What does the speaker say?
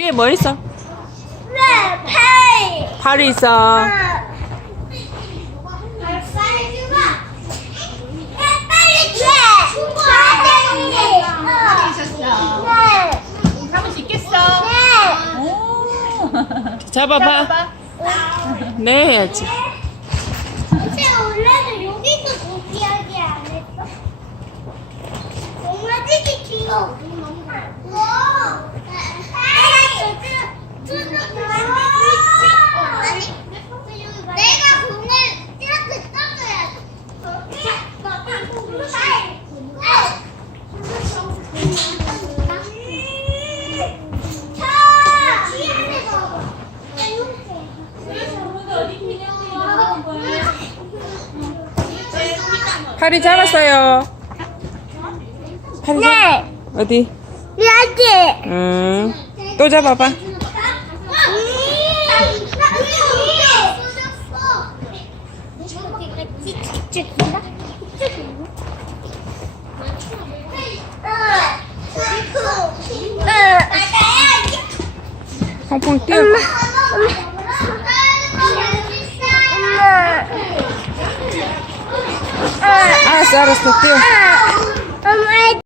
위에 뭐 있어? 네, 페이. 발이 있어. 빨리 줘. 빨리. 네. 잡을 수 있겠어? 네. 오. 잡아봐. 잡아봐. 네 해야지. 근데 원래는 여기서 고기하기 안 했어? 엄마 되게 귀여워. 팔이 잡았어요. 팔이 잡... 네, 어디? 여기. 음. 또 잡아봐. 펑 펑 뛰어. 엄마. 알